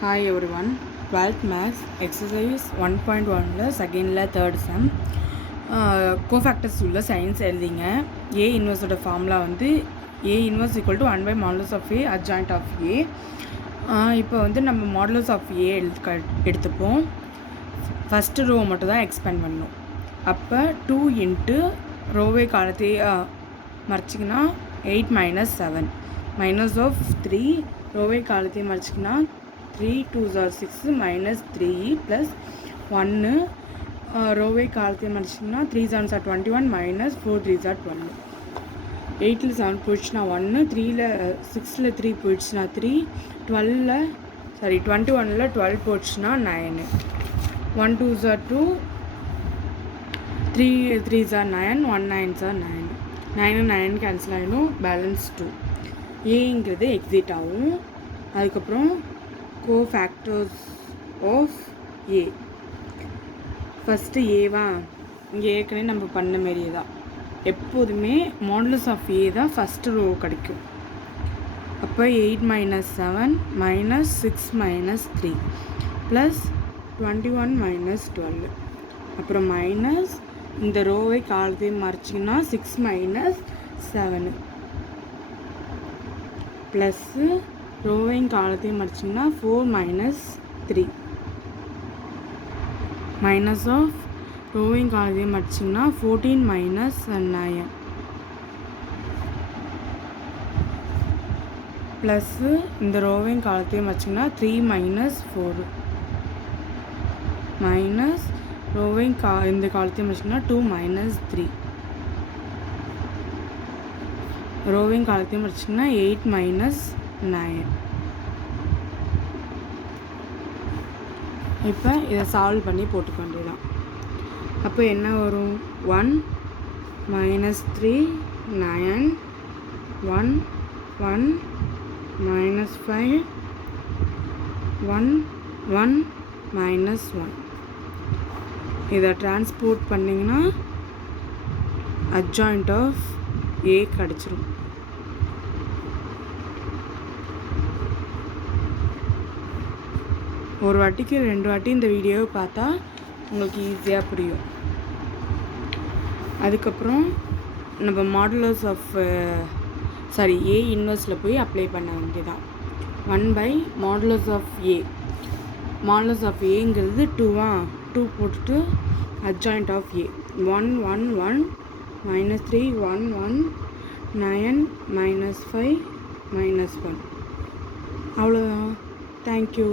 Hi everyone, 12th Maths exercise 1.1 செகண்டில் third sum cofactors உள்ள science எழுதிங்க. ஏ இன்வர்ஸோட ஃபார்முலா வந்து A inverse equal to 1 by modulus of A adjoint of A. இப்போ வந்து நம்ம மாடுலஸ் ஆஃப் ஏ எடுத்துப்போம். ஃபஸ்ட்டு ரோ மட்டும் தான் எக்ஸ்பேண்ட் பண்ணணும். அப்போ 2 இன்ட்டு ரோவே காலத்தே மறைச்சிங்கன்னா 8 minus 7 minus of 3 ரோவே காலத்தையே மறைச்சிங்கன்னா 3 2s are 6 minus 3 plus 1 ரோவே காலத்தையே மறைச்சிங்கன்னா 3 7s are 21 minus 4 3s are 12. 8ல் 7 போயிடுச்சுன்னா 1, 3ல் 6ல் 3 போயிடுச்சுன்னா 3, 21ல் 12 போயிடுச்சுன்னா 9. 1 2s are 2, 3 3s are 9, 1 9s are 9. 9 9 cancel ஆகிடும், பேலன்ஸ் 2. ஏங்கிறது எக்ஸிட் ஆகும். அதுக்கப்புறம் கோஃபேக்டர்ஸ் ஆஃப் ஏ. ஃபஸ்ட்டு ஏவா இங்கே ஏற்கனவே நம்ம பண்ண மாரியே தான் எப்போதுமே மாடுலஸ் ஆஃப் ஏ தான் ஃபஸ்ட்டு ரோ கிடைக்கும். அப்போ 8 minus 7 minus 6 minus 3 plus 21 minus 12. அப்புறம் மைனஸ் இந்த ரோவை காலத்தையும் மறைச்சிங்கன்னா 6 minus 7 ப்ளஸ்ஸு ரோவையும் காலத்தையும் மறைச்சிங்கன்னா 4 minus 3 மைனஸ் ஆஃப் ரோவையும் காலத்தையும் மறைச்சிங்கன்னா 14 minus 9 ப்ளஸ்ஸு இந்த ரோவையும் காலத்தையும் மறைச்சிங்கன்னா 3 minus 4 மைனஸ் ரோவையும் இந்த காலத்தையும் மறைச்சிங்கன்னா 2 minus 3 ரோவையும் காலத்தையும் மறைச்சிங்கன்னா 8 minus 9. இப்போ இதை சால்வ் பண்ணி போட்டுக்க வேண்டியதான். அப்போ என்ன வரும்? 1 minus 3 9 1 1 minus 5 1 1 minus 1. இதை டிரான்ஸ்போர்ட் பண்ணிங்கன்னா அட்ஜாயிண்ட் ஆஃப் ஏ கிடச்சிரும். ஒரு வாட்டிக்கு 2 வாட்டி இந்த வீடியோவை பார்த்தா உங்களுக்கு ஈஸியாக புரியும். அதுக்கப்புறம் நம்ம மாடுலஸ் ஆஃப் ஏ இன்வர்ஸில் போய் அப்ளை பண்ண வேண்டியதான். 1 by modulus of A. Modulus of ஏங்கிறது 2 போட்டுட்டு adjoint of A 1 1 1 minus 3 1 1 9 minus 5 minus 1. அவ்வளோதான். தேங்க்யூ.